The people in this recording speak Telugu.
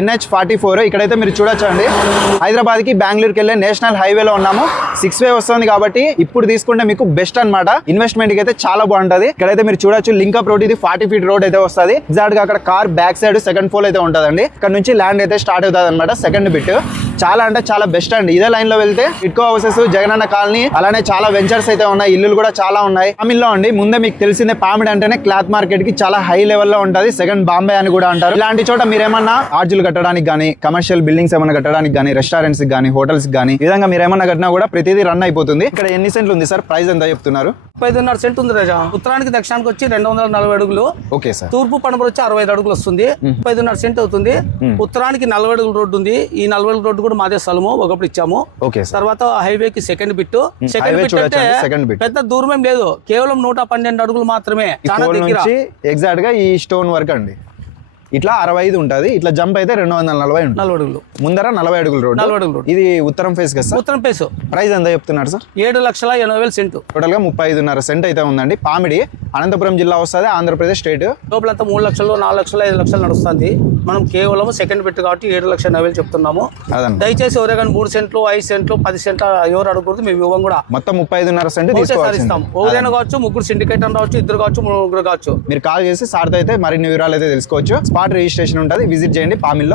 NH44 ఇక్కడైతే మీరు చూడొచ్చండి. హైదరాబాద్ కి బెంగళూరుకి వెళ్ళే నేషనల్ హైవేలో ఉన్నాము. 6 వే వస్తుంది కాబట్టి ఇప్పుడు తీసుకుంటే మీకు బెస్ట్ అన్నమాట. ఇన్వెస్ట్మెంట్ కి అయితే చాలా బాగుంటది. ఇక్కడైతే మీరు చూడొచ్చు లింకప్ రోడ్, ఇది 40 ఫీట్ రోడ్ అయితే వస్తుంది. ఎగ్జాక్ట్ గా అక్కడ car back side second floor అయితే ఉంటదండి. ఇక్కడ నుంచి ల్యాండ్ అయితే స్టార్ట్ అవుతుంది అనమాట. సెకండ్ బిట్ చాలా అంటే చాలా బెస్ట్ అండి. ఇదే లైన్ లో వెళ్తే ఇట్కో హౌసెస్, జగనన్న కాలనీ, అలానే చాలా వెంచర్స్ అయితే ఉన్నాయి. ఇల్లులు కూడా చాలా ఉన్నాయి. పామిడిలో అండి. ముందే మీకు తెలిసిందే పామిడి అంటేనే క్లాత్ మార్కెట్ కి చాలా హై లెవెల్ లో ఉంటది. సెకండ్ బాంబే అని కూడా అంటారు. ఇలాంటి చోట మీరేమన్నా ఆర్జులు కట్టడానికి గానీ, కమర్షియల్ బిల్డింగ్స్ ఏమన్నా కట్టడానికి గానీ, రెస్టారెంట్స్ గానీ, హోటల్స్ గానీ, ఈ విధంగా మీరు ఏమన్నా కట్టినా కూడా ప్రతిదీ రన్ అయిపోతుంది. ఇక్కడ ఎన్ని సెంట్లు ఉంది సార్? ప్రైస్ ఎంత చెప్తున్నారు? 5.5 సెంట్ ఉంది రాజా. ఉత్తరానికి దక్షిణానికి వచ్చి 240 అడుగులు. Okay sir. తూర్పు పడమర వచ్చి 65 అడుగులు వస్తుంది. 5.5 సెంట్ అవుతుంది. ఉత్తరానికి 40 అడుగుల రోడ్డు ఉంది. ఈ 40 అడుగుల రోడ్డు కూడా మాదే స్థలము, ఒకప్పుడు ఇచ్చాము. తర్వాత హైవే కి సెకండ్ బిట్. సెకండ్ బిట్ అంటే పెద్ద దూరం ఏం లేదు, కేవలం 112 అడుగులు మాత్రమే. చాలా దగ్గర. ఎగ్జాక్ట్ గా ఈ స్టోన్ వర్క్ అండి. ఇట్లా 65 ఉంటది. ఇట్లా జంప్ అయితే 240 ఉంటుంది. 40 అడుగులు ముందర 40 అడుగుల రోడ్. 40 అడుగుల రోడ్. ఇది ఉత్తరం ఫేస్ కదా సార్? ఉత్తరం ఫేస్. ప్రైస్ ఎంత చెప్తున్నారు సార్? 7,80,000 సెంటు. టోటల్ గా 35.5 సెంట్ అయితే ఉందండి. పామిడి అనంతపురం జిల్లా వస్తుంది, ఆంధ్రప్రదేశ్ స్టేట్. లోపలంతా 3 లక్షలు, 4 లక్షలు, 5 లక్షలు నడుస్తుంది. మనం కేవలం సెకండ్ బిట్ కాబట్టి 7,80,000 చెప్తున్నాము. దయచేసి ఎవరైనా 3 సెంట్లు, 5 సెంట్లు, 10 సెంట్లు ఎవరు అడగకూడదు. మేము ఇవ్వం కూడా. మొత్తం 35.5 సెంట్ ఇస్తాం. ఒకరైనా కావచ్చు, ముగ్గురు సిండికేట్ అని కావచ్చు, ఇద్దరు కావచ్చు, ముగ్గురు కావచ్చు. మీరు కాల్ చేసి సార్తో అయితే మరిన్ని వివరాలు అయితే తెలుసుకోవచ్చు. స్పాట్ రిజిస్ట్రేషన్ ఉంటుంది. విజిట్ చేయండి పామిడిలో.